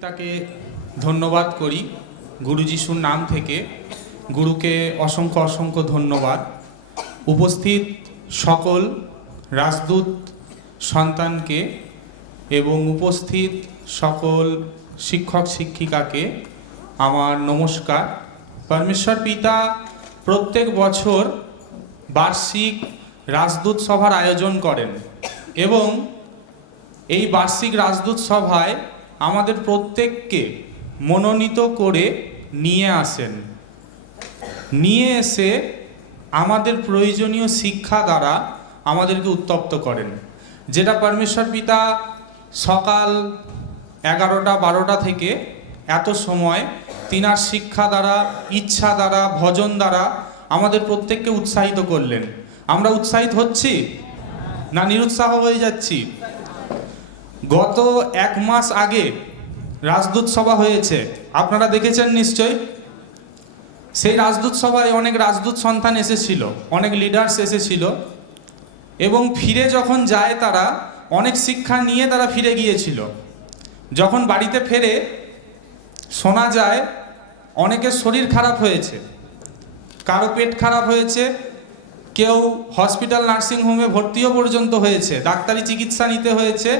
পিতাকে ধন্যবাদ করি গুরু যিশুর নাম থেকে। গুরুকে অসংখ্য অসংখ্য ধন্যবাদ। উপস্থিত সকল রাজদূত সন্তানকে এবং উপস্থিত সকল শিক্ষক শিক্ষিকাকে আমার নমস্কার। পরমেশ্বর পিতা প্রত্যেক বছর বার্ষিক রাজদূত সভার আয়োজন করেন এবং এই বার্ষিক রাজদূত সভায় আমাদের প্রত্যেককে মনোনীত করে নিয়ে আসেন। নিয়ে এসে আমাদের প্রয়োজনীয় শিক্ষা দ্বারা আমাদেরকে উত্তপ্ত করেন, যেটা পরমেশ্বর পিতা সকাল 11টা-12টা থেকে এত সময় তিনার শিক্ষা দ্বারা, ইচ্ছা দ্বারা, ভজন দ্বারা আমাদের প্রত্যেককে উৎসাহিত করলেন। আমরা উৎসাহিত হচ্ছি না নিরুৎসাহ হয়ে যাচ্ছি? গত 1 মাস আগে রাজদূত সভা হয়েছে, আপনারা দেখেছেন নিশ্চয়। সেই রাজদূত সভায় অনেক রাজদূত সন্তান এসেছিল, অনেক লিডার্স এসেছিল এবং ফিরে যখন যায় তারা অনেক শিক্ষা নিয়ে তারা ফিরে গিয়েছিল। যখন বাড়িতে ফেরে শোনা যায় অনেকের শরীর খারাপ হয়েছে, কারো পেট খারাপ হয়েছে, কেউ হসপিটাল নার্সিংহোমে ভর্তিও পর্যন্ত হয়েছে, ডাক্তারি চিকিৎসা নিতে হয়েছে,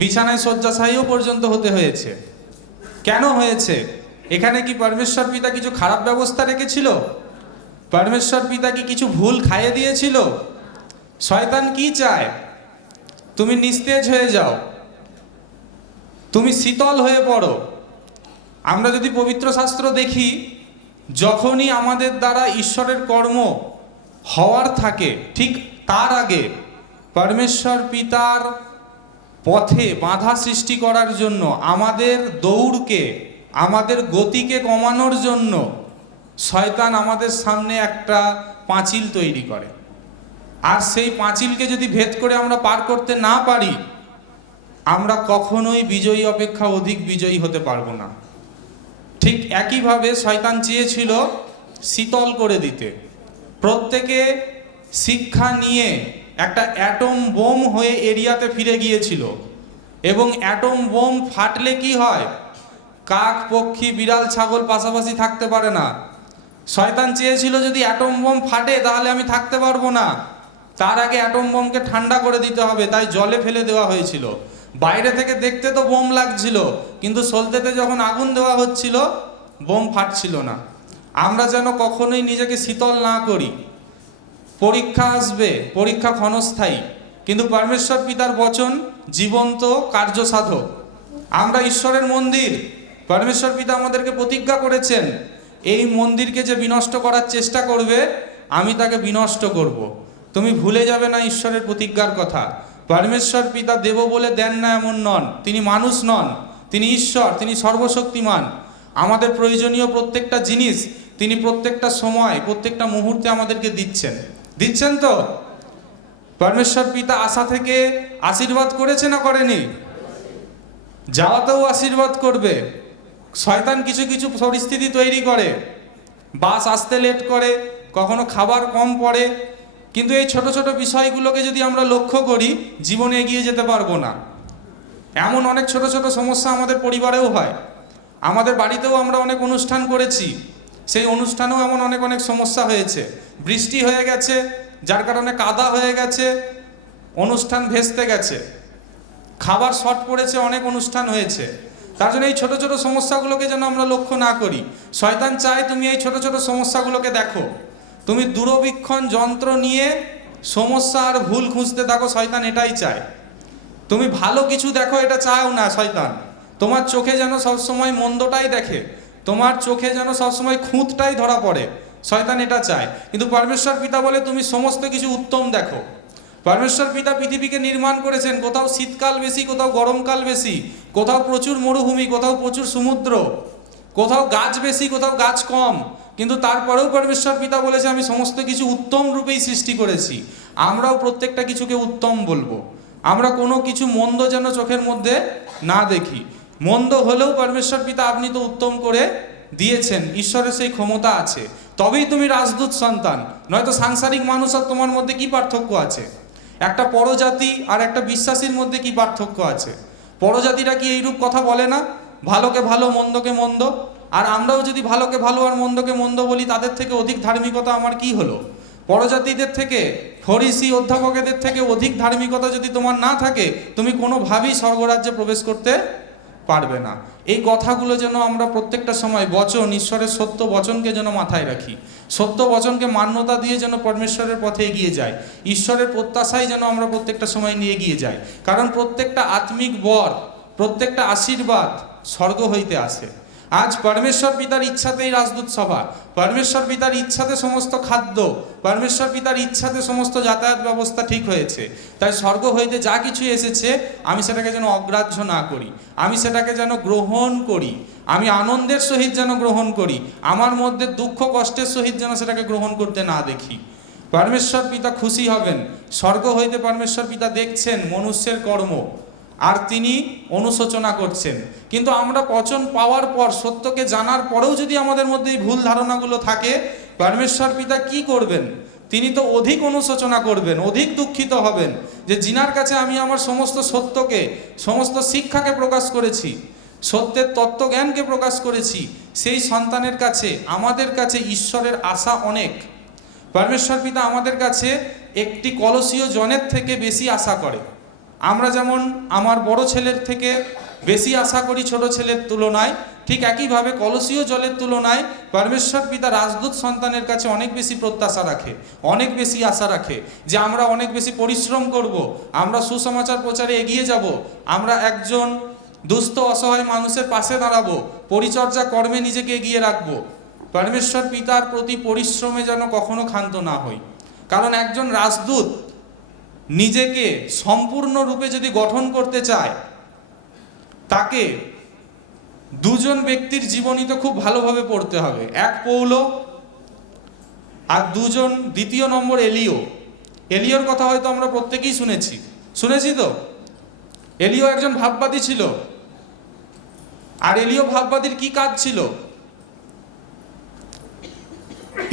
বিছানায় শয্যাশায়ীও পর্যন্ত হতে হয়েছে। কেন হয়েছে? এখানে কি পরমেশ্বর পিতা কিছু খারাপ ব্যবস্থা রেখেছিল? পরমেশ্বর পিতা কি কিছু ভুল খাইয়ে দিয়েছিল? শয়তান কি চায়? তুমি নিস্তেজ হয়ে যাও, তুমি শীতল হয়ে পড়ো। আমরা যদি পবিত্র শাস্ত্র দেখি, যখনই আমাদের দ্বারা ঈশ্বরের কর্ম হওয়ার থাকে ঠিক তার আগে পরমেশ্বর পিতার পথে বাধা সৃষ্টি করার জন্য, আমাদের দৌড়কে, আমাদের গতিকে কমানোর জন্য শয়তান আমাদের সামনে একটা পাঁচিল তৈরি করে। আর সেই পাঁচিলকে যদি ভেদ করে আমরা পার করতে না পারি, আমরা কখনোই বিজয়ী অপেক্ষা অধিক বিজয়ী হতে পারবো না। ঠিক একইভাবে শয়তান চেয়েছিল শীতল করে দিতে। প্রত্যেকে শিক্ষা নিয়ে একটা অ্যাটম বোম হয়ে এরিয়াতে ফিরে গিয়েছিল এবং অ্যাটম বোম ফাটলে কি হয়? কাক, পক্ষী, বিড়াল, ছাগল পাশাপাশি থাকতে পারে না। শয়তান চেয়েছিল যদি অ্যাটম বোম ফাটে তাহলে আমি থাকতে পারবো না, তার আগে অ্যাটম বোমকে ঠান্ডা করে দিতে হবে, তাই জলে ফেলে দেওয়া হয়েছিল। বাইরে থেকে দেখতে তো বোম লাগছিল, কিন্তু সলতেতে যখন আগুন দেওয়া হচ্ছিল বোম ফাটছিল না। আমরা যেন কখনোই নিজেকে শীতল না করি। পরীক্ষা আসবে, পরীক্ষা ক্ষণস্থায়ী, কিন্তু পরমেশ্বর পিতার বচন জীবন্ত কার্যসাধক। আমরা ঈশ্বরের মন্দির। পরমেশ্বর পিতা আমাদেরকে প্রতিজ্ঞা করেছেন, এই মন্দিরকে যে বিনষ্ট করার চেষ্টা করবে আমি তাকে বিনষ্ট করব। তুমি ভুলে যাবে না ঈশ্বরের প্রতিজ্ঞার কথা। পরমেশ্বর পিতা দেব বলে দেন না এমন নন, তিনি মানুষ নন, তিনি ঈশ্বর, তিনি সর্বশক্তিমান। আমাদের প্রয়োজনীয় প্রত্যেকটা জিনিস তিনি প্রত্যেকটা সময়, প্রত্যেকটা মুহূর্তে আমাদেরকে দিচ্ছেন তো? পরমেশ্বর পিতা আশা থেকে আশীর্বাদ করেছে না করেনি? যাওয়াতেও আশীর্বাদ করবে। শয়তান কিছু কিছু পরিস্থিতি তৈরি করে, বাস আসতে লেট করে, কখনো খাবার কম পড়ে, কিন্তু এই ছোট ছোট বিষয়গুলোকে যদি আমরা লক্ষ্য করি জীবনে এগিয়ে যেতে পারবো না। এমন অনেক ছোট ছোট সমস্যা আমাদের পরিবারেও হয়, আমাদের বাড়িতেও আমরা অনেক অনুষ্ঠান করেছি, সেই অনুষ্ঠানেও এমন অনেক অনেক সমস্যা হয়েছে। বৃষ্টি হয়ে গেছে, যার কারণে কাদা হয়ে গেছে, অনুষ্ঠান ভেস্তে গেছে, খাবার শর্ট পড়েছে, অনেক অনুষ্ঠান হয়েছে। তার জন্য এই ছোট ছোট সমস্যাগুলোকে যেন আমরা লক্ষ্য না করি। শয়তান চায় তুমি এই ছোট ছোট সমস্যাগুলোকে দেখো, তুমি দূরবীক্ষণ যন্ত্র নিয়ে সমস্যা আর ভুল খুঁজতে থাকো। শয়তান এটাই চায়। তুমি ভালো কিছু দেখো, এটা চাও না শয়তান। তোমার চোখে যেন সবসময় মন্দটাই দেখে, তোমার চোখে যেন সবসময় খুঁতটাই ধরা পড়ে, শয়তান এটা চায়। কিন্তু পরমেশ্বর পিতা বলে তুমি সমস্ত কিছু উত্তম দেখো। পরমেশ্বর পিতা পৃথিবীকে নির্মাণ করেছেন, কোথাও শীতকাল বেশি, কোথাও গরমকাল বেশি, কোথাও প্রচুর মরুভূমি, কোথাও প্রচুর সমুদ্র, কোথাও গাছ বেশি, কোথাও গাছ কম, কিন্তু তারপরেও পরমেশ্বর পিতা বলেছে আমি সমস্ত কিছু উত্তম রূপেই সৃষ্টি করেছি। আমরাও প্রত্যেকটা কিছুকে উত্তম বলবো। আমরা কোনো কিছু মন্দ যেন চোখের মধ্যে না দেখি। মন্দ হলেও পরমেশ্বর পিতা আপনি তো উত্তম করে দিয়েছেন, ঈশ্বরের সেই ক্ষমতা আছে, তবেই তুমি রাজদূত সন্তান। নয়তো সাংসারিক মানুষ আর তোমার মধ্যে কি পার্থক্য আছে? একটা পরজাতি আর একটা বিশ্বাসীর মধ্যে কি পার্থক্য আছে? পরজাতিরা কি এইরূপ কথা বলে না? ভালোকে ভালো, মন্দকে মন্দ। আর আমরাও যদি ভালোকে ভালো আর মন্দকে মন্দ বলি, তাদের থেকে অধিক ধার্মিকতা আমার কি হলো? পরজাতিদের থেকে, ফরিসি অধ্যাপকেদের থেকে অধিক ধার্মিকতা যদি তোমার না থাকে, তুমি কোনোভাবেই স্বর্গরাজ্যে প্রবেশ করতে পারবে না। এই কথাগুলো যেন আমরা প্রত্যেকটা সময় বচন, ঈশ্বরের সত্য বচনকে যেন মাথায় রাখি, সত্য বচনকে মান্যতা দিয়ে যেন পরমেশ্বরের পথে এগিয়ে যায়, ঈশ্বরের প্রত্যাশায় যেন আমরা প্রত্যেকটা সময় নিয়ে এগিয়ে যাই। কারণ প্রত্যেকটা আত্মিক বর, প্রত্যেকটা আশীর্বাদ স্বর্গ হইতে আসে। আজ পরমেশ্বর পিতার ইচ্ছাতেই রাজদূত সভা, পরমেশ্বর পিতার ইচ্ছাতে সমস্ত খাদ্য, পরমেশ্বর পিতার ইচ্ছাতে সমস্ত যাতায়াত ব্যবস্থা ঠিক হয়েছে। তাই স্বর্গ হইতে যা কিছু এসেছে, আমি সেটাকে যেন অগ্রাহ্য না করি, আমি সেটাকে যেন গ্রহণ করি, আমি আনন্দের সহিত যেন গ্রহণ করি, আমার মধ্যে দুঃখ কষ্টের সহিত যেন সেটাকে গ্রহণ করতে না দেখি। পরমেশ্বর পিতা খুশি হবেন। স্বর্গ হইতে পরমেশ্বর পিতা দেখছেন মনুষ্যের কর্ম, আর তিনি অনুশোচনা করছেন। কিন্তু আমরা বচন পাওয়ার পর, সত্যকে জানার পরেও যদি আমাদের মধ্যে এই ভুল ধারণাগুলো থাকে, পরমেশ্বর পিতা কি করবেন? তিনি তো অধিক অনুশোচনা করবেন, অধিক দুঃখিত হবেন যে জিনার কাছে আমি আমার সমস্ত সত্যকে, সমস্ত শিক্ষাকে প্রকাশ করেছি, সত্যের তত্ত্বজ্ঞানকে প্রকাশ করেছি, সেই সন্তানের কাছে, আমাদের কাছে ঈশ্বরের আশা অনেক। পরমেশ্বর পিতা আমাদের কাছে একটি কলসীয় জনের থেকে বেশি আশা করে। আমরা যেমন আমার বড় ছেলের থেকে বেশি আশা করি ছোট ছেলের তুলনায়, ঠিক একইভাবে কলসীয় জলের তুলনায় পরমেশ্বর পিতা রাজদূত সন্তানের কাছে অনেক বেশি প্রত্যাশা রাখে, অনেক বেশি আশা রাখে যে আমরা অনেক বেশি পরিশ্রম করব, আমরা সুসমাচার প্রচারে এগিয়ে যাব, আমরা একজন দুস্থ অসহায় মানুষের পাশে দাঁড়াবো, পরিচর্যা কর্মে নিজেকে এগিয়ে রাখবো। পরমেশ্বর পিতার প্রতি পরিশ্রমে যেন কখনো ক্ষান্ত না হই। কারণ একজন রাজদূত নিজেকে সম্পূর্ণরূপে যদি গঠন করতে চায়, তাকে দুজন ব্যক্তির জীবনী তো খুব ভালোভাবে পড়তে হবে। এক পৌল আর দুজন, দ্বিতীয় নম্বর এলিও। এলিওর কথা হয়তো আমরা প্রত্যেকেই শুনেছি তো। এলিও একজন ভাববাদী ছিল। আর এলিও ভাববাদীর কি কাজ ছিল?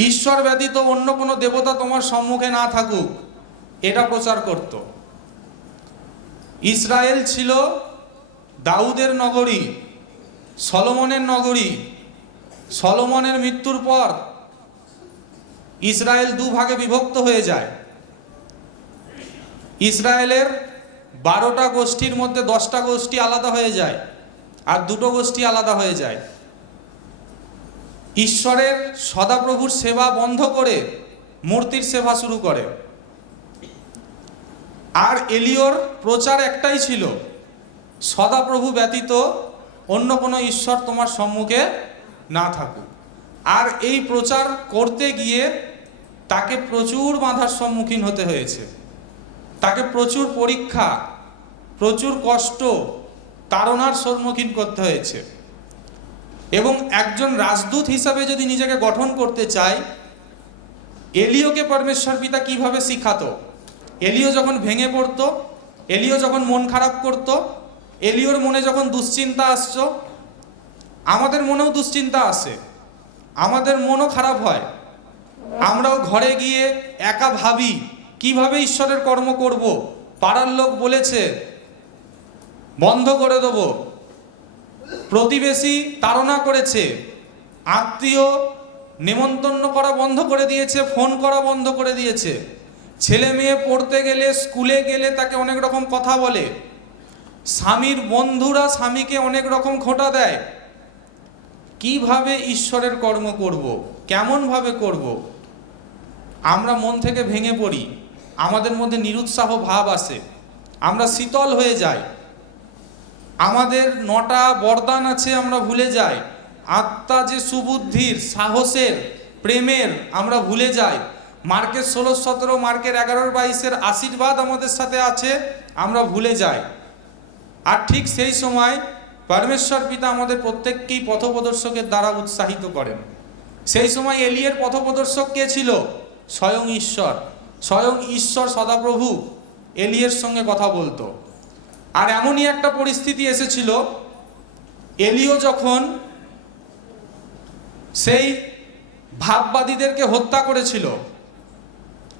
ঈশ্বর ব্যতীত অন্য কোনো দেবতা তোমার সম্মুখে না থাকুক, এটা প্রচার করত। ইসরায়েল ছিল দাউদের নগরী, সলোমনের নগরী। সলোমনের মৃত্যুর পর ইসরায়েল দুভাগে বিভক্ত হয়ে যায়। ইসরায়েলের 12টা গোষ্ঠীর মধ্যে 10টা গোষ্ঠী আলাদা হয়ে যায়, আর 2টো গোষ্ঠী আলাদা হয়ে যায়। ঈশ্বরের সদাপ্রভুর সেবা বন্ধ করে মূর্তির সেবা শুরু করে। আর এলিওর প্রচার একটাই ছিল, সদাপ্রভু ব্যতীত অন্য কোনো ঈশ্বর তোমার সম্মুখে না থাকুক। আর এই প্রচার করতে গিয়ে তাকে প্রচুর বাধার সম্মুখীন হতে হয়েছে, তাকে প্রচুর পরীক্ষা, প্রচুর কষ্ট, তাড়নার সম্মুখীন করতে হয়েছে। এবং একজন রাজদূত হিসাবে যদি নিজেকে গঠন করতে চায়, এলিওকে পরমেশ্বর পিতা কিভাবে শিখাতো? এলিও যখন ভেঙে পড়তো, এলিও যখন মন খারাপ করত, এলিওর মনে যখন দুশ্চিন্তা আসতো, আমাদের মনেও দুশ্চিন্তা আসে, আমাদের মনও খারাপ হয়। আমরাও ঘরে গিয়ে একা ভাবি কিভাবে ঈশ্বরের কর্ম করব। পাড়ার লোক বলেছে বন্ধ করে দেব, প্রতিবেশী তাড়না করেছে, আত্মীয় নেমন্তন্ন করা বন্ধ করে দিয়েছে, ফোন করা বন্ধ করে দিয়েছে, ছেলে মেয়ে পড়তে গেলে, স্কুলে গেলে তাকে অনেক রকম কথা বলে, স্বামীর বন্ধুরা স্বামীকে অনেক রকম খোঁটা দেয়। কিভাবে ঈশ্বরের কর্ম করব, কেমনভাবে করব? আমরা মন থেকে ভেঙে পড়ি, আমাদের মধ্যে নিরুৎসাহ ভাব আসে, আমরা শীতল হয়ে যাই, আমাদের 9টা বরদান আছে আমরা ভুলে যাই, আত্মা যে সুবুদ্ধির, সাহসের, প্রেমের আমরা ভুলে যাই, মার্কের 16-17, মার্কের 11-22-এর আশীর্বাদ আমাদের সাথে আছে আমরা ভুলে যাই। আর ঠিক সেই সময় পরমেশ্বর পিতা আমাদের প্রত্যেককেই পথপ্রদর্শকের দ্বারা উৎসাহিত করেন। সেই সময় এলিয়ের পথপ্রদর্শক কে ছিল? স্বয়ং ঈশ্বর। স্বয়ং ঈশ্বর সদাপ্রভু এলিয়ের সঙ্গে কথা বলতো। আর এমনই একটা পরিস্থিতি এসেছিল, এলিও যখন সেই ভাববাদীদেরকে হত্যা করেছিল,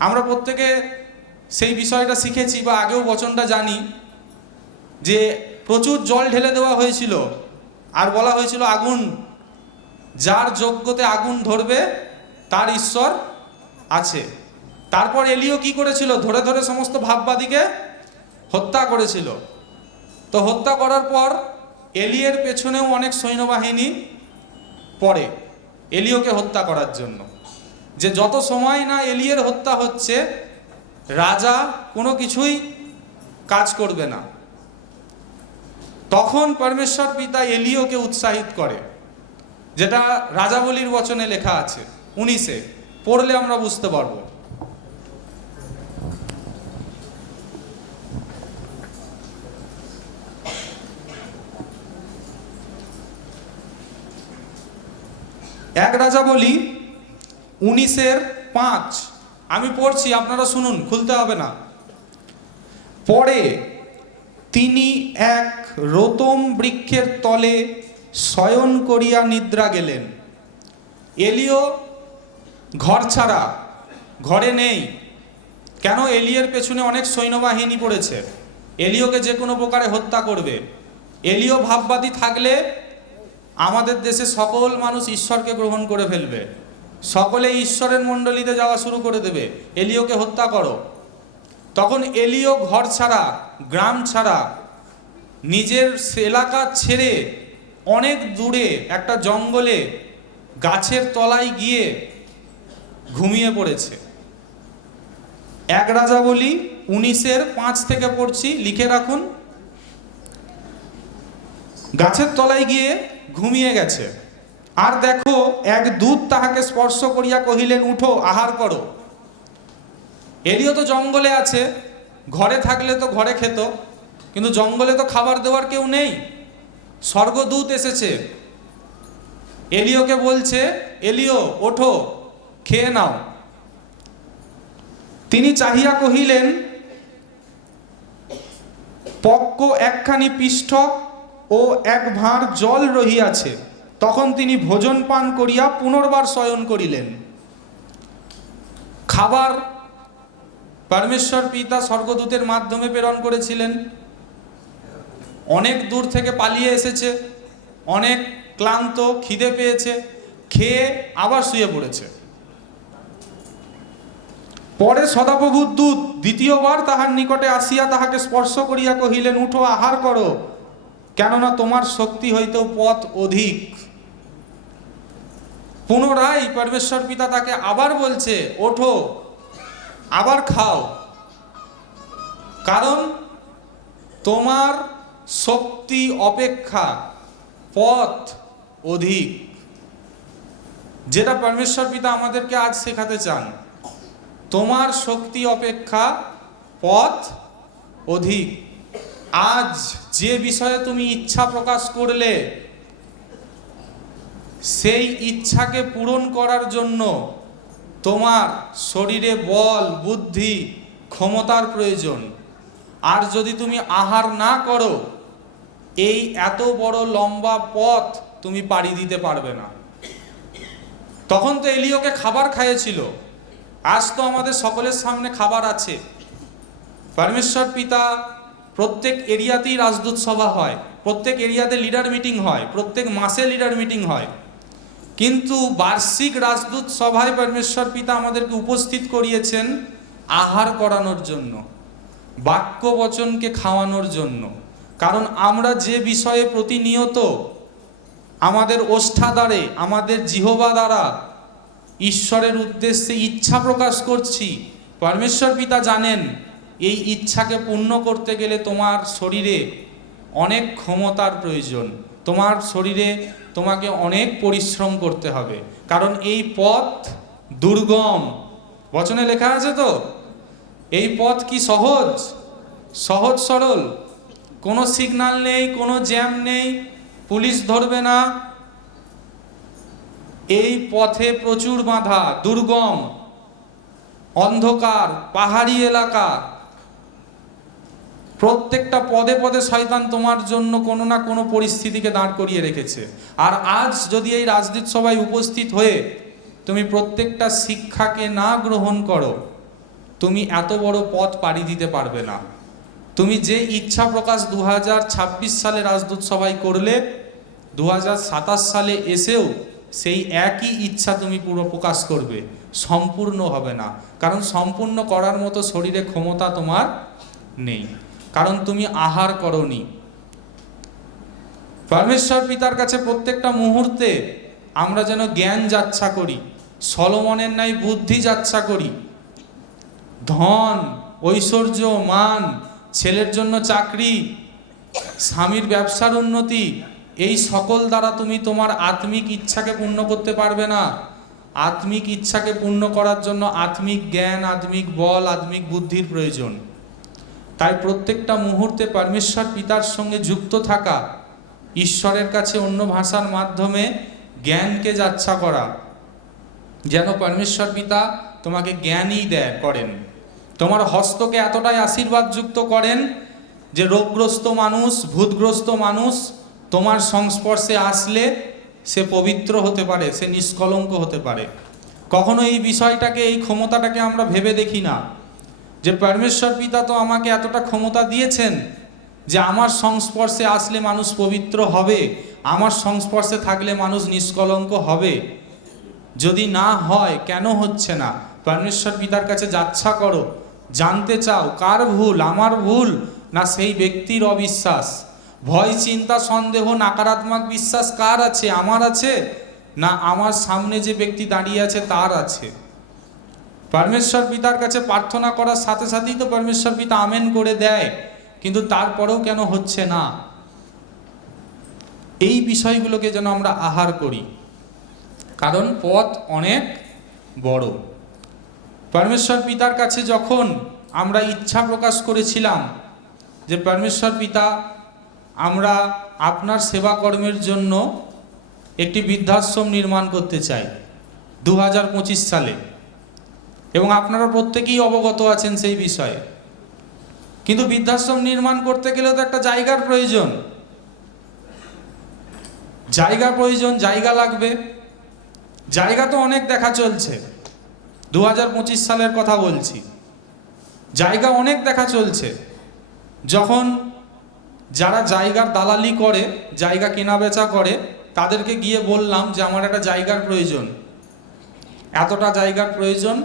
আমরা প্রত্যেকে সেই বিষয়টা শিখেছি বা আগেও বচনটা জানি যে প্রচুর জল ঢেলে দেওয়া হয়েছিল আর বলা হয়েছিল আগুন, যার যজ্ঞতে আগুন ধরবে তার ঈশ্বর আছে। তারপর এলিও কি করেছিল? ধরে ধরে সমস্ত ভাববাদীকে হত্যা করেছিল। তো হত্যা করার পর এলিয়ের পেছনেও অনেক সৈন্যবাহিনী পড়ে এলিওকে হত্যা করার জন্য, যে যত সময় না এলিয়ের হত্যা হচ্ছে রাজা কোনো কিছুই কাজ করবে না। তখন পরমেশ্বর পিতা এলিওকে উৎসাহিত করে, যেটা রাজাবলীর বচনে লেখা আছে 19-এ, পড়লে আমরা বুঝতে পারবো। এক রাজাবলী 19-5 আমি পড়ছি, আপনারা শুনুন, খুলতে হবে না। পরে তিনি এক রোতম বৃক্ষের তলে শয়ন করিয়া নিদ্রা গেলেন। এলিও ঘর ছাড়া, ঘরে নেই। কেন? এলিয়ের পেছনে অনেক সৈন্যবাহিনী পড়েছে, এলিওকে যে কোনো প্রকারে হত্যা করবে। এলিও ভাববাদী থাকলে আমাদের দেশে সকল মানুষ ঈশ্বরকে গ্রহণ করে ফেলবে, সকলে ঈশ্বরের মণ্ডলীতে যাওয়া শুরু করে দেবে, এলিওকে হত্যা করো। তখন এলিও ঘর ছাড়া, গ্রাম ছাড়া, নিজের এলাকা ছেড়ে অনেক দূরে একটা জঙ্গলে গাছের তলায় গিয়ে ঘুমিয়ে পড়েছে। এক রাজাবলী 19-5 থেকে পড়ছি, লিখে রাখুন। গাছের তলায় গিয়ে ঘুমিয়ে গেছে। আর দেখো, এক দূত তাহাকে স্পর্শ করিয়া কহিলেন, উঠো, আহার করো। এলিও তো জঙ্গলে আছে, ঘরে থাকলে তো ঘরে খেত, কিন্তু জঙ্গলে তো খাবার দেওয়ার কেউ নেই। স্বর্গদূত এসেছে, এলিওকে বলছে, এলিও ওঠো, খেয়ে নাও। তিনি চাহিয়া কহিলেন, পক্ক একখানি পিষ্ঠক ও এক ভাঁড় জল রহিয়াছে। তখন তিনি ভোজন পান করিয়া পুনর্বার শয়ন করিলেন। খাবার পরমেশ্বর পিতা স্বর্গদূতের মাধ্যমে প্রেরণ করেছিলেন। অনেক দূর থেকে পালিয়ে এসেছে, অনেক ক্লান্ত, খিদে পেয়েছে, খেয়ে আবার শুয়ে পড়েছে। পরে সদাপ্রভুর দূত দ্বিতীয়বার তাহার নিকটে আসিয়া তাহাকে স্পর্শ করিয়া কহিলেন, উঠো, আহার করো, কেননা তোমার শক্তি হইতেও পথ অধিক। পুনরায় পরমেশ্বর পিতা তাকে আবার বলছে, ওঠো, আবার খাও, কারণ তোমার শক্তি অপেক্ষা পথ অধিক। যেটা পরমেশ্বর পিতা আমাদেরকে আজ শেখাতে চান, তোমার শক্তি অপেক্ষা পথ অধিক। আজ যে বিষয়ে তুমি ইচ্ছা প্রকাশ করলে, সেই ইচ্ছাকে পূরণ করার জন্য তোমার শরীরে বল, বুদ্ধি, ক্ষমতার প্রয়োজন। আর যদি তুমি আহার না করো, এই এত বড় লম্বা পথ তুমি পাড়ি দিতে পারবে না। তখন তো এলিওকে খাবার খাইয়েছিল, আজ তো আমাদের সকলের সামনে খাবার আছে। পরমেশ্বর পিতা প্রত্যেক এরিয়াতেই রাজদূত সভা হয়, প্রত্যেক এরিয়াতে লিডার মিটিং হয়, প্রত্যেক মাসে লিডার মিটিং হয়, কিন্তু বার্ষিক রাজদূত সভায় পরমেশ্বর পিতা আমাদেরকে উপস্থিত করিয়েছেন আহার করানোর জন্য, বাক্য বচনকে খাওয়ানোর জন্য। কারণ আমরা যে বিষয়ে প্রতিনিয়ত আমাদের ওষ্ঠা দ্বারে, আমাদের জিহ্বা দ্বারা ঈশ্বরের উদ্দেশ্যে ইচ্ছা প্রকাশ করছি, পরমেশ্বর পিতা জানেন এই ইচ্ছাকে পূর্ণ করতে গেলে তোমার শরীরে অনেক ক্ষমতার প্রয়োজন, তোমার শরীরে তোমাকে অনেক পরিশ্রম করতে হবে। কারণ এই পথ দুর্গম, বচনে লেখা আছে তো। এই পথ কি সহজ? সহজ সরল, কোনো সিগন্যাল নেই, কোনো জ্যাম নেই, পুলিশ ধরবে না। এই পথে প্রচুর বাধা, দুর্গম, অন্ধকার, পাহাড়ি এলাকা, প্রত্যেকটা পদে পদে শয়তান তোমার জন্য কোনো না কোনো পরিস্থিতিকে দাঁড় করিয়ে রেখেছে। আর আজ যদি এই রাজদূত সভায় উপস্থিত হয়ে তুমি প্রত্যেকটা শিক্ষাকে না গ্রহণ করো, তুমি এত বড় পথ পাড়ি দিতে পারবে না। তুমি যে ইচ্ছা প্রকাশ 2026 সালে রাজদূত সভায় করলে, 2027 সালে এসেও সেই একই ইচ্ছা তুমি পুরো প্রকাশ করবে, সম্পূর্ণ হবে না। কারণ সম্পূর্ণ করার মতো শরীরে ক্ষমতা তোমার নেই, কারণ তুমি আহার করনি। পরমেশ্বর পিতার কাছে প্রত্যেকটা মুহূর্তে আমরা যেন জ্ঞান যাচ্ছা করি, সলোমনের ন্যায় বুদ্ধি যাচ্ছা করি। ধন, ঐশ্বর্য, মান, ছেলের জন্য চাকরি, স্বামীর ব্যবসার উন্নতি, এই সকল দ্বারা তুমি তোমার আত্মিক ইচ্ছাকে পূর্ণ করতে পারবে না। আত্মিক ইচ্ছাকে পূর্ণ করার জন্য আত্মিক জ্ঞান, আত্মিক বল, আত্মিক বুদ্ধির প্রয়োজন। তাই প্রত্যেকটা মুহূর্তে পরমেশ্বর পিতার সঙ্গে যুক্ত থাকা, ঈশ্বরের কাছে অন্য ভাষার মাধ্যমে জ্ঞানকে যাচ্ছা করা, যেন পরমেশ্বর পিতা তোমাকে জ্ঞানই করেন। তোমার হস্তকে এতটাই আশীর্বাদ যুক্ত করেন যে রোগগ্রস্ত মানুষ, ভূতগ্রস্ত মানুষ তোমার সংস্পর্শে আসলে সে পবিত্র হতে পারে, সে নিষ্কলঙ্ক হতে পারে। কখনো এই বিষয়টাকে, এই ক্ষমতাটাকে আমরা ভেবে দেখি না যে পরমেশ্বর পিতা তো আমাকে এতটা ক্ষমতা দিয়েছেন যে আমার সংস্পর্শে আসলে মানুষ পবিত্র হবে, আমার সংস্পর্শে থাকলে মানুষ নিষ্কলঙ্ক হবে। যদি না হয়, কেন হচ্ছে না? পরমেশ্বর পিতার কাছে যাচ্ছা করো, জানতে চাও কার ভুল, আমার ভুল না সেই ব্যক্তির অবিশ্বাস। ভয়, চিন্তা, সন্দেহ, নাকারাত্মক বিশ্বাস কার আছে? আমার আছে না আমার সামনে যে ব্যক্তি দাঁড়িয়ে আছে তার আছে? পরমেশ্বর পিতার কাছে প্রার্থনা করার সাথে সাথেই তো পরমেশ্বর পিতা আমেন করে দেয়, কিন্তু তারপরেও কেন হচ্ছে না? এই বিষয়গুলোকে যেন আমরা আহার করি, কারণ পথ অনেক বড়। পরমেশ্বর পিতার কাছে যখন আমরা ইচ্ছা প্রকাশ করেছিলাম যে পরমেশ্বর পিতা, আমরা আপনার সেবা কর্মের জন্য একটি বৃদ্ধাশ্রম নির্মাণ করতে চাই 2025 সালে, এবং আপনারা প্রত্যেকেই অবগত আছেন সেই বিষয়ে। কিন্তু বৃদ্ধাশ্রম নির্মাণ করতে গেলে তো একটা জায়গার প্রয়োজন, জায়গা লাগবে। জায়গা তো অনেক দেখা চলছে, 2025 সালের কথা বলছি, জায়গা অনেক দেখা চলছে। যখন যারা জায়গার দালালি করে, জায়গা কেনা বেচা করে, তাদেরকে গিয়ে বললাম যে আমার একটা জায়গার প্রয়োজন, এতটা জায়গার প্রয়োজন।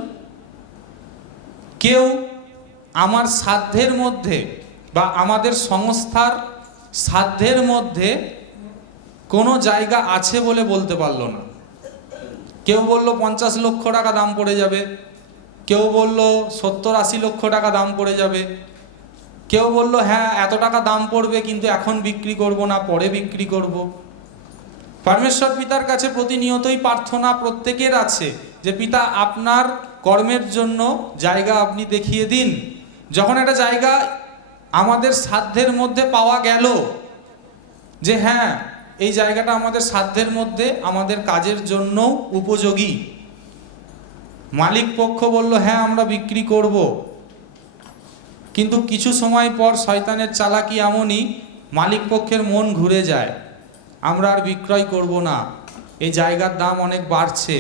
কেউ আমার সাধ্যের মধ্যে বা আমাদের সংস্থার সাধ্যের মধ্যে কোনো জায়গা আছে বলে বলতে পারলো না। কেউ বলল 50 লক্ষ টাকা দাম পড়ে যাবে, কেউ বলল 70-80 লক্ষ টাকা দাম পড়ে যাবে, কেউ বলল হ্যাঁ এত টাকা দাম পড়বে কিন্তু এখন বিক্রি করব না, পরে বিক্রি করব। পরমেশ্বর পিতার কাছে প্রতিনিয়তই প্রার্থনা প্রত্যেকের আছে যে পিতা আপনার কর্মের জন্য জায়গা আপনি দেখিয়ে দিন। যখন একটা জায়গা আমাদের সাধ্যের মধ্যে পাওয়া গেল যে হ্যাঁ এই জায়গাটা আমাদের সাধ্যের মধ্যে, আমাদের কাজের জন্য উপযোগী, মালিক পক্ষ বলল হ্যাঁ আমরা বিক্রি করব। কিন্তু কিছু সময় পর শয়তানের চালাকি এমনই, মালিক পক্ষের মন ঘুরে যায়, আমরা আর বিক্রয় করব না, এই জায়গার দাম অনেক বাড়ছে,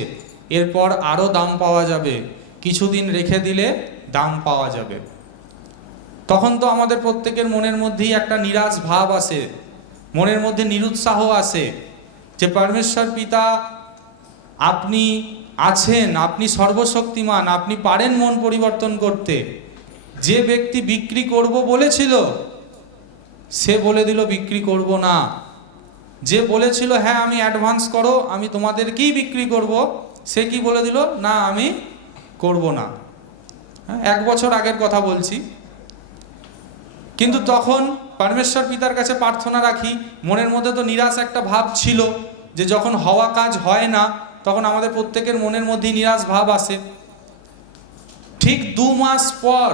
এরপর আরও দাম পাওয়া যাবে, কিছুদিন রেখে দিলে দাম পাওয়া যাবে। তখন তো আমাদের প্রত্যেকের মনের মধ্যেই একটা নিরাশ ভাব আসে, মনের মধ্যে নিরুৎসাহ আসে যে পরমেশ্বর পিতা আপনি আছেন, আপনি সর্বশক্তিমান, আপনি পারেন মন পরিবর্তন করতে। যে ব্যক্তি বিক্রি করব বলেছিল সে বলে দিল বিক্রি করব না। যে বলেছিল হ্যাঁ আমি অ্যাডভান্স করো, আমি তোমাদেরকেই বিক্রি করব, সে কি বলে দিল না আমি করব না। 1 বছর আগের কথা বলছি। কিন্তু তখন পরমেশ্বর পিতার কাছে প্রার্থনা রাখি, মনের মধ্যে তো নিরাশ একটা ভাব ছিল যে যখন হওয়া কাজ হয় না তখন আমাদের প্রত্যেকের মনের মধ্যেই নিরাশ ভাব আসে। ঠিক 2 মাস পর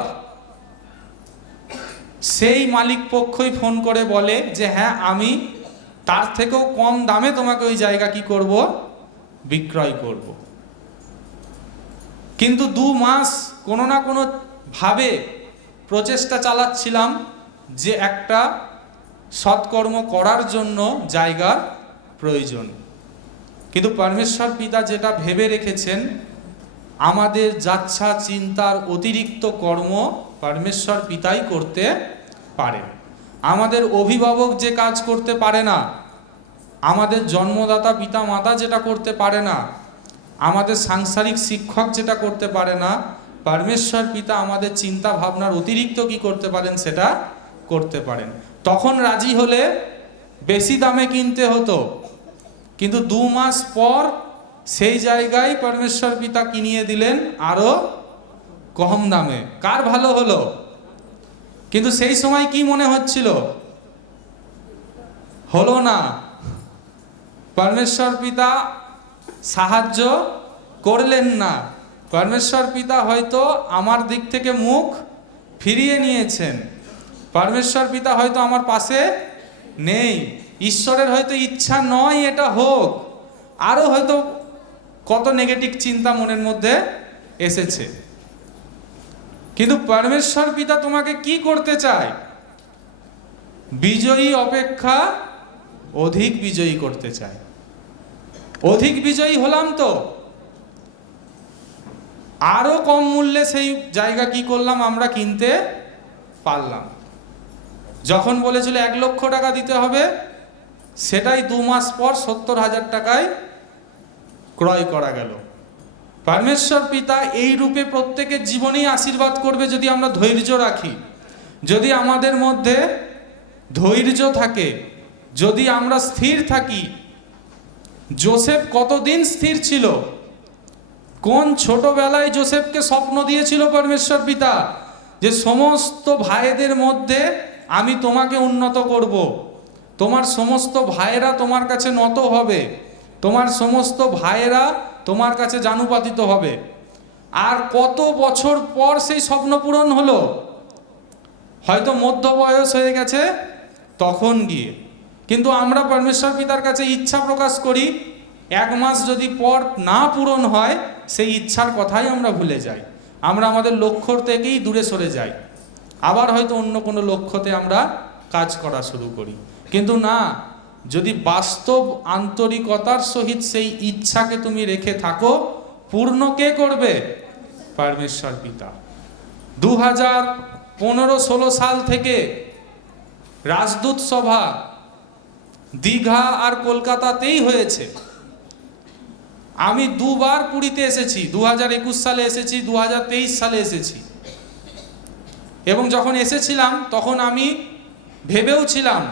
সেই মালিক পক্ষই ফোন করে বলে যে হ্যাঁ আমি তার থেকেও কম দামে তোমাকে ওই জায়গা কি করব, বিক্রয় করব। কিন্তু 2 মাস কোনো না কোনো ভাবে প্রচেষ্টা চালাচ্ছিলাম যে একটা সৎকর্ম করার জন্য জায়গার প্রয়োজন। কিন্তু পরমেশ্বর পিতা যেটা ভেবে রেখেছেন, আমাদের যাচ্ছা চিন্তার অতিরিক্ত কর্ম পরমেশ্বর পিতাই করতে পারে। আমাদের অভিভাবক যে কাজ করতে পারে না, আমাদের জন্মদাতা পিতা মাতা যেটা করতে পারে না, আমাদের সাংসারিক শিক্ষক যেটা করতে পারে না, পরমেশ্বর পিতা আমাদের চিন্তা ভাবনার অতিরিক্ত কি করতে পারেন, সেটা করতে পারেন। তখন রাজি হলে বেশি দামে কিনতে হতো, কিন্তু 2 মাস পর সেই জায়গায় পরমেশ্বর পিতা কিনিয়ে দিলেন আরো কম দামে। কার ভালো হলো? কিন্তু সেই সময় কি মনে হচ্ছিল? হলো না। পরমেশ্বর পিতা সাহায্য করলেন না। পরমেশ্বর পিতা হয়তো আমার দিক থেকে মুখ ফিরিয়ে নিয়েছেন। পরমেশ্বর পিতা হয়তো আমার পাশে নেই। ঈশ্বরের হয়তো ইচ্ছা নয় এটা হোক। আরো হয়তো কত নেগেটিভ চিন্তা মনের মধ্যে এসেছে। কিন্তু পরমেশ্বর পিতা তোমাকে কি করতে চায়? বিজয়ী অপেক্ষা অধিক বিজয়ী করতে চায়। অধিক বিজয়ী হলাম তো আরো কম মূল্যে সেই জায়গা কি করলাম, আমরা কিনতে পারলাম। যখন বলেছিল 1 লক্ষ টাকা দিতে হবে, সেটাই 2 মাস পর 70,000 টাকায় ক্রয় করা গেল। পরমেশ্বর পিতা এই রূপে প্রত্যেকের জীবনেই আশীর্বাদ করবে যদি আমরা ধৈর্য রাখি, যদি আমাদের মধ্যে ধৈর্য থাকে, যদি আমরা স্থির থাকি। যোসেফ কতদিন স্থির ছিল? কোন ছোটবেলায় যোসেফকে স্বপ্ন দিয়েছিল পরমেশ্বর পিতা যে সমস্ত ভাইদের মধ্যে আমি তোমাকে উন্নত করব, তোমার সমস্ত ভাইয়েরা তোমার কাছে নত হবে, তোমার সমস্ত ভাইয়েরা তোমার কাছে জানুপাতিত হবে। আর কত বছর পর সেই স্বপ্ন পূরণ হলো? হয়তো মধ্য বয়স হয়ে গেছে তখন গিয়ে। কিন্তু আমরা পরমেশ্বর পিতার কাছে ইচ্ছা প্রকাশ করি, 1 মাস যদি পর না পূরণ হয় সেই ইচ্ছার কথাই আমরা ভুলে যাই। আমরা আমাদের লক্ষ্য থেকেই দূরে সরে যাই, আবার হয়তো অন্য কোনো লক্ষ্যতে আমরা কাজ করা শুরু করি। কিন্তু না, যদি বাস্তব আন্তরিকতার সহিত সেই ইচ্ছাকে তুমি রেখে থাকো, পূর্ণ কে করবে? পরমেশ্বর পিতা। 2015-16 সাল থেকে রাজদূত সভা দীঘা আর কলকাতাতেই হয়েছে। আমি 2 বার পুরীতে এসেছি, 2021 সালে এসেছি, 2023 সালে এসেছি। এবং যখন এসেছিলাম তখন আমি ভেবেও ছিলাম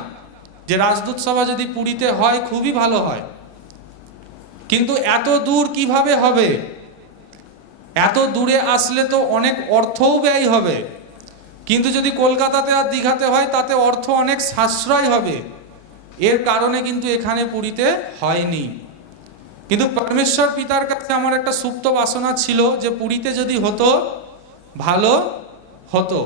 যে রাজদূত সভা যদি পুরীতে হয় খুবই ভালো হয়, কিন্তু এত দূর কিভাবে হবে? এত দূরে আসলে তো অনেক অর্থও ব্যয় হবে, কিন্তু যদি কলকাতাতে আর দীঘাতে হয় তাতে অর্থ অনেক সাশ্রয় হবে। এর কারণে কিন্তু এখানে পুরীতে হয়নি। কিন্তু পরমেশ্বর পিতার কাছে আমার একটা সুপ্ত বাসনা ছিল যে পুরীতে যদি হতো ভালো হতো।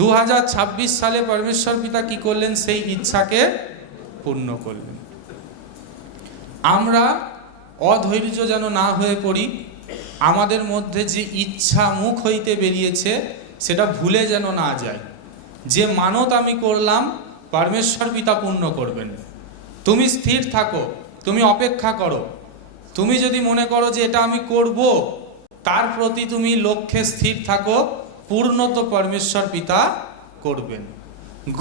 2026 সালে পরমেশ্বর পিতা কি করলেন? সেই ইচ্ছাকে পূর্ণ করলেন। আমরা অধৈর্য যেন না হয়ে পড়ি, আমাদের মধ্যে যে ইচ্ছা মুখ হইতে বেরিয়েছে সেটা ভুলে যেন না যায়। যে মানত আমি করলাম পরমেশ্বর পিতা পূর্ণ করবেন। তুমি স্থির থাকো, তুমি অপেক্ষা করো। তুমি যদি মনে করো যে এটা আমি করব, তার প্রতি তুমি লক্ষ্যে স্থির থাকো, পূর্ণ তো পরমেশ্বর পিতা করবেন।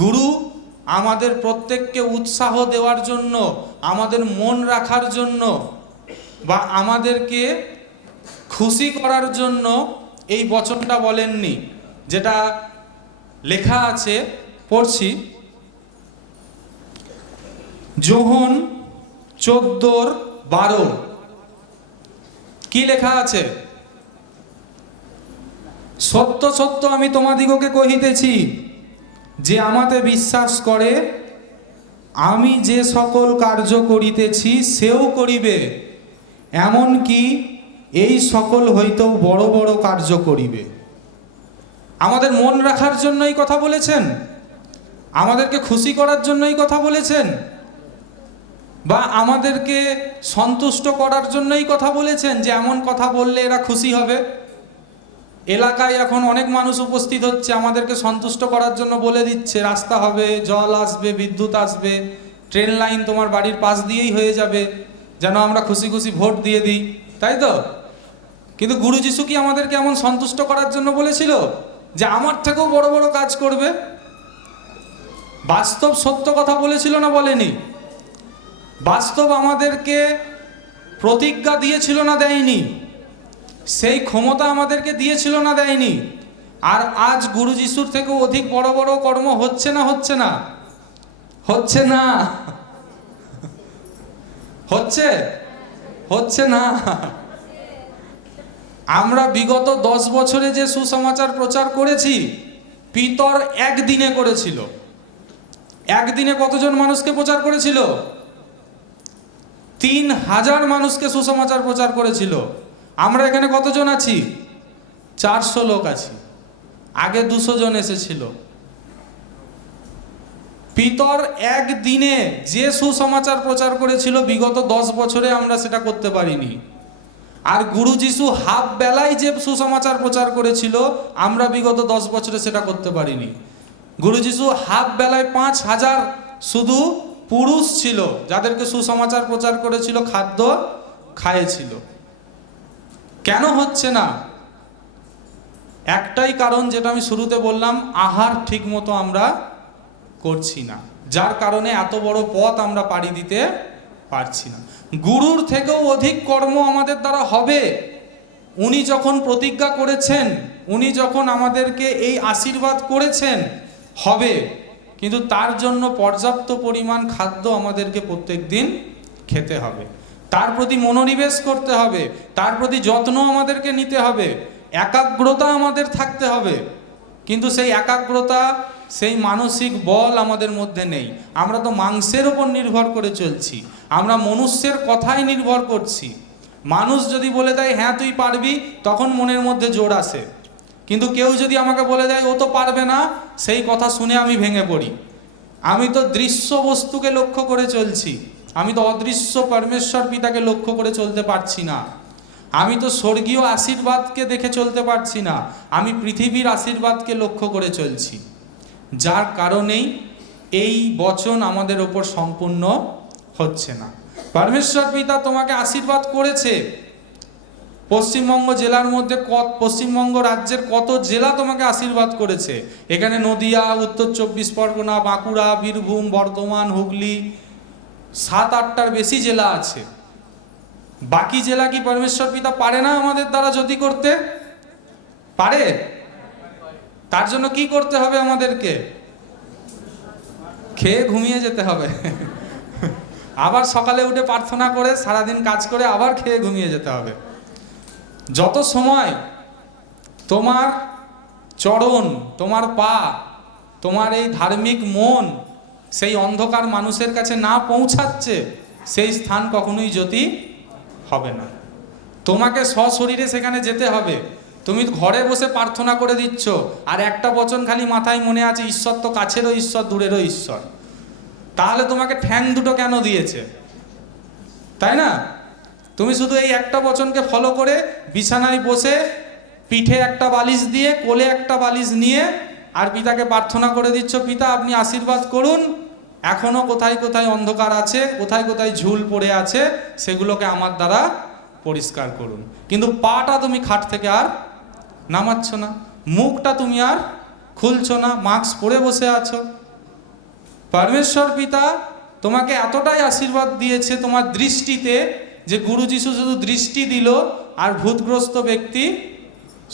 গুরু আমাদের প্রত্যেককে উৎসাহ দেওয়ার জন্য, আমাদের মন রাখার জন্য বা আমাদেরকে খুশি করার জন্য এই বচনটা বলেননি, যেটা লেখা আছে, পড়ছি। যোহন 14:12 কি লেখা আছে? সত্য সত্য আমি তোমাদিগকে কহিতেছি, যে আমাতে বিশ্বাস করে আমি যে সকল কার্য করিতেছি সেও করিবে, এমন কি এই সকল হইতেও বড় বড় কার্য করিবে। আমাদের মন রাখার জন্যই কথা বলেছেন, আমাদেরকে খুশি করার জন্যই কথা বলেছেন, বা আমাদেরকে সন্তুষ্ট করার জন্যই কথা বলেছেন যে এমন কথা বললে এরা খুশি হবে। এলাকায় এখন অনেক মানুষ উপস্থিত হচ্ছে, আমাদেরকে সন্তুষ্ট করার জন্য বলে দিচ্ছে রাস্তা হবে, জল আসবে, বিদ্যুৎ আসবে, ট্রেন লাইন তোমার বাড়ির পাশ দিয়েই হয়ে যাবে, যেন আমরা খুশি খুশি ভোট দিয়ে দিই, তাই তো? কিন্তু গুরু যিশু কি আমাদেরকে এমন সন্তুষ্ট করার জন্য বলেছিল যে আমার থেকেও বড় বড় কাজ করবে? বাস্তব সত্য কথা বলেছিল না বলেনি? বাস্তব আমাদেরকে প্রতিজ্ঞা দিয়েছিল না দেয়নি? সেই ক্ষমতা আমাদেরকে দিয়েছিল না দেয়নি? আর আজ গুরু যিশুর থেকেও অধিক বড় বড় কর্ম হচ্ছে না হচ্ছে না? হচ্ছে না? হচ্ছে? হচ্ছে না? আমরা বিগত 10 বছরে যে সুসমাচার প্রচার করেছি, পিতর একদিনে করেছিল। একদিনে কতজন মানুষকে প্রচার করেছিল? 3000 মানুষকে সুসমাচার প্রচার করেছিল। আমরা এখানে কতজন আছি? 400 লোক আছি। আগে 200 জন এসেছিল। পিতর একদিনে যে সুসমাচার প্রচার করেছিল, বিগত 10 বছরে আমরা সেটা করতে পারিনি। আর গুরু যিশু হাফ বেলায় যে সুসমাচার প্রচার করেছিল, আমরা বিগত 10 বছরে সেটা করতে পারিনি। গুরু যিশু হাফ বেলায় 5000 শুধু পুরুষ ছিল যাদেরকে সুসমাচার প্রচার করেছিল, খাদ্য খাইয়েছিল। কেন হচ্ছে না? একটাই কারণ, যেটা আমি শুরুতে বললাম, আহার ঠিক মতো আমরা করছি না, যার কারণে এত বড় পথ আমরা পাড়ি দিতে পারছি না। গুরুর থেকেও অধিক কর্ম আমাদের দ্বারা হবে। উনি যখন প্রতিজ্ঞা করেছেন, উনি যখন আমাদেরকে এই আশীর্বাদ করেছেন, হবে। কিন্তু তার জন্য পর্যাপ্ত পরিমাণ খাদ্য আমাদেরকে প্রত্যেক দিন খেতে হবে, তার প্রতি মনোনিবেশ করতে হবে, তার প্রতি যত্ন আমাদেরকে নিতে হবে, একাগ্রতা আমাদের থাকতে হবে। কিন্তু সেই একাগ্রতা, সেই মানসিক বল আমাদের মধ্যে নেই। আমরা তো মাংসের ওপর নির্ভর করে চলছি, আমরা মনুষ্যের কথাই নির্ভর করছি। মানুষ যদি বলে দেয় হ্যাঁ তুই পারবি, তখন মনের মধ্যে জোর আসে। কিন্তু কেউ যদি আমাকে বলে দেয় ও তো পারবে না, সেই কথা শুনে আমি ভেঙে পড়ি। আমি তো দৃশ্য বস্তুকে লক্ষ্য করে চলছি, আমি তো অদৃশ্য পরমেশ্বর পিতাকে লক্ষ্য করে চলতে পারছি না। আমি তো স্বর্গীয় আশীর্বাদকে দেখে চলতে পারছি না, আমি পৃথিবীর আশীর্বাদকে লক্ষ্য করে চলছি। যার কারণেই এই বচন আমাদের ওপর সম্পূর্ণ হচ্ছে না। পরমেশ্বর পিতা তোমাকে আশীর্বাদ করেছে। পশ্চিমবঙ্গ জেলার মধ্যে পশ্চিমবঙ্গ রাজ্যের কত জেলা তোমাকে আশীর্বাদ করেছে। এখানে নদিয়া, উত্তর 24 পরগনা, বাঁকুড়া, বীরভূম, বর্ধমান, হুগলি, 7-8টার বেশি জেলা আছে। বাকি জেলা কি পরমেশ্বর পিতা পারে না আমাদের দ্বারা জ্যোতি করতে? পারে। তার জন্য কি করতে হবে? আমাদেরকে খেয়ে ঘুমিয়ে যেতে হবে, আবার সকালে উঠে প্রার্থনা করে সারাদিন কাজ করে আবার খেয়ে ঘুমিয়ে যেতে হবে। যত সময় তোমার চরণ, তোমার পা, তোমার এই ধার্মিক মন সেই অন্ধকার মানুষের কাছে না পৌঁছাচ্ছে, সেই স্থান কখনোই জ্যোতি হবে না। তোমাকে সশরীরে সেখানে যেতে হবে। তুমি ঘরে বসে প্রার্থনা করে দিচ্ছ, আর একটা বচন খালি মাথায় মনে আছে, ঈশ্বর তো কাছেরও ঈশ্বর, দূরেরও ঈশ্বর। তাহলে তোমাকে ঠ্যাং দুটো কেন দিয়েছে? তাই না? তুমি শুধু এই একটা বচনকে ফলো করে বিছানায় বসে পিঠে একটা বালিশ দিয়ে, কোলে একটা বালিশ নিয়ে, আর পিতাকে প্রার্থনা করে দিচ্ছ, পিতা আপনি আশীর্বাদ করুন, এখনো কোথায় কোথায় অন্ধকার আছে, কোথায় কোথায় ঝুল পড়ে আছে, সেগুলোকে আমার দ্বারা পরিষ্কার করুন। কিন্তু পাটা তুমি খাট থেকে আর নামাচ্ছ না, মুখটা তুমি আর খুলছো না, মাস্ক পরে বসে আছো। পরমেশ্বর পিতা তোমাকে এতটাই আশীর্বাদ দিয়েছে তোমার দৃষ্টিতে, যে গুরু যিশু শুধু দৃষ্টি দিল আর ভূতগ্রস্ত ব্যক্তি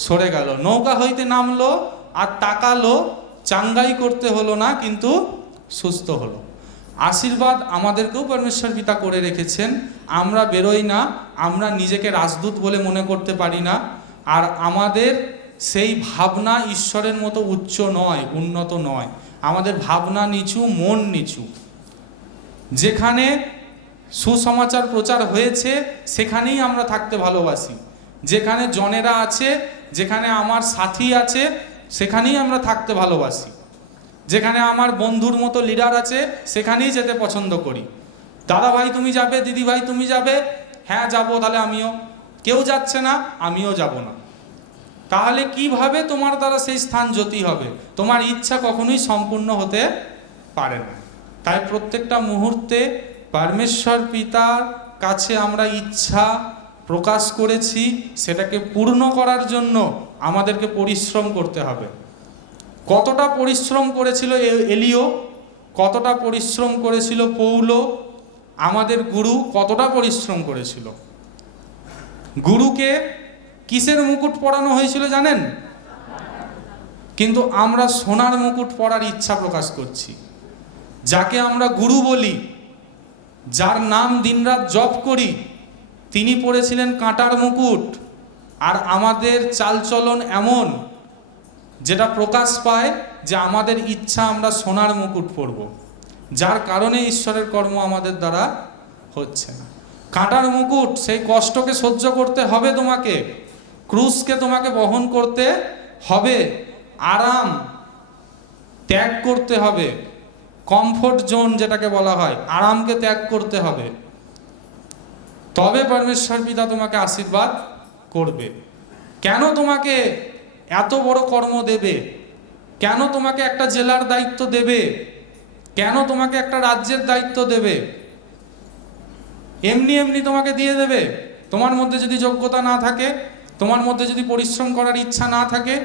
সরে গেল, নৌকা হইতে নামলো আর তাকালো, চাঙ্গাই করতে হলো না, কিন্তু সুস্থ হলো। আশীর্বাদ আমাদেরকেও পরমেশ্বর পিতা করে রেখেছেন। আমরা বেরোই না, আমরা নিজেকে রাজদূত বলে মনে করতে পারি না, আর আমাদের সেই ভাবনা ঈশ্বরের মতো উচ্চ নয়, উন্নত নয়। আমাদের ভাবনা নিচু, মন নিচু। যেখানে সুসমাচার প্রচার হয়েছে সেখানেই আমরা থাকতে ভালোবাসি। যেখানে জনেরা আছে, যেখানে আমার সাথী আছে, সেখানেই আমরা থাকতে ভালোবাসি। যেখানে আমার বন্ধুর মতো লিডার আছে, সেখানেই যেতে পছন্দ করি। দাদা ভাই তুমি যাবে, দিদি ভাই তুমি যাবে, হ্যাঁ যাব, তাহলে আমিও। কেউ যাচ্ছে না, আমিও যাব না। তাহলে কিভাবে তোমার দ্বারা সেই স্থান জ্যোতি হবে? তোমার ইচ্ছা কখনোই সম্পূর্ণ হতে পারে না। তাই প্রত্যেকটা মুহূর্তে পরমেশ্বর পিতার কাছে আমরা ইচ্ছা প্রকাশ করেছি, সেটাকে পূর্ণ করার জন্য আমাদেরকে পরিশ্রম করতে হবে। কতটা পরিশ্রম করেছিল এলিও, কতটা পরিশ্রম করেছিল পৌলো, আমাদের গুরু কতটা পরিশ্রম করেছিল। গুরুকে কিসের মুকুট পরানো হয়েছিল জানেন? কিন্তু আমরা সোনার মুকুট পরার ইচ্ছা প্রকাশ করছি। যাকে আমরা গুরু বলি, যার নাম দিনরাত জপ করি, তিনি পরেছিলেন কাঁটার মুকুট। আর আমাদের চালচলন এমন যেটা প্রকাশ পায় যে আমাদের ইচ্ছা আমরা সোনার মুকুট পরব, যার কারণে ঈশ্বরের কর্ম আমাদের দ্বারা হচ্ছে না। কাঁটার মুকুট, সেই কষ্টকে সহ্য করতে হবে তোমাকে, ক্রুশকে তোমাকে বহন করতে হবে, আরাম ত্যাগ করতে হবে, কমফোর্ট জোন যেটাকে বলা হয়, আরামকে ত্যাগ করতে হবে, তবে পরমেশ্বর পিতা তোমাকে আশীর্বাদ করবে। কেন তোমাকে এত বড় কর্ম দেবে? কেন তোমাকে একটা জেলার দায়িত্ব দেবে? কেন তোমাকে একটা রাজ্যের দায়িত্ব দেবে? এমনি এমনি তোমাকে দিয়ে দেবে? তোমার মধ্যে যদি যোগ্যতা না থাকে, তোমার মধ্যে যদি পরিশ্রম করার ইচ্ছা না থাকে,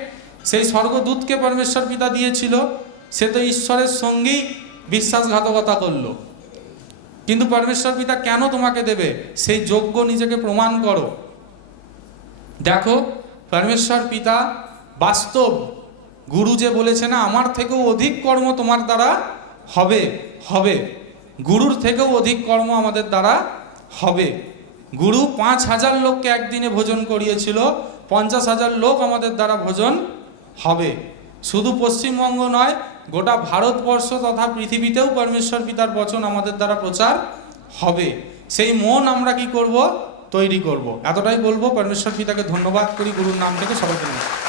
সেই স্বর্গদূতকে পরমেশ্বর পিতা দিয়েছিল, সে তো ঈশ্বরের সঙ্গেই বিশ্বাসঘাতকতা করলো। কিন্তু পরমেশ্বর পিতা কেন তোমাকে দেবে? সেই যোগ্য নিজেকে প্রমাণ করো। দেখো, পরমেশ্বর পিতা বাস্তব। গুরু যে বলেছে না, আমার থেকেও অধিক কর্ম তোমার দ্বারা হবে হবে, গুরুর থেকেও অধিক কর্ম আমাদের দ্বারা হবে। গুরু 5,000 লোককে একদিনে ভোজন করিয়েছিল, 50,000 লোক আমাদের দ্বারা ভোজন হবে। শুধু পশ্চিমবঙ্গ নয়, গোটা ভারতবর্ষ তথা পৃথিবীতেও পরমেশ্বর পিতার বচন আমাদের দ্বারা প্রচার হবে। সেই মন আমরা কি করব? তৈরি করব। এতটাই বলবো। পরমেশ্বর পিতাকে ধন্যবাদ করি গুরুর নাম থেকে। সবাইকে নমস্কার।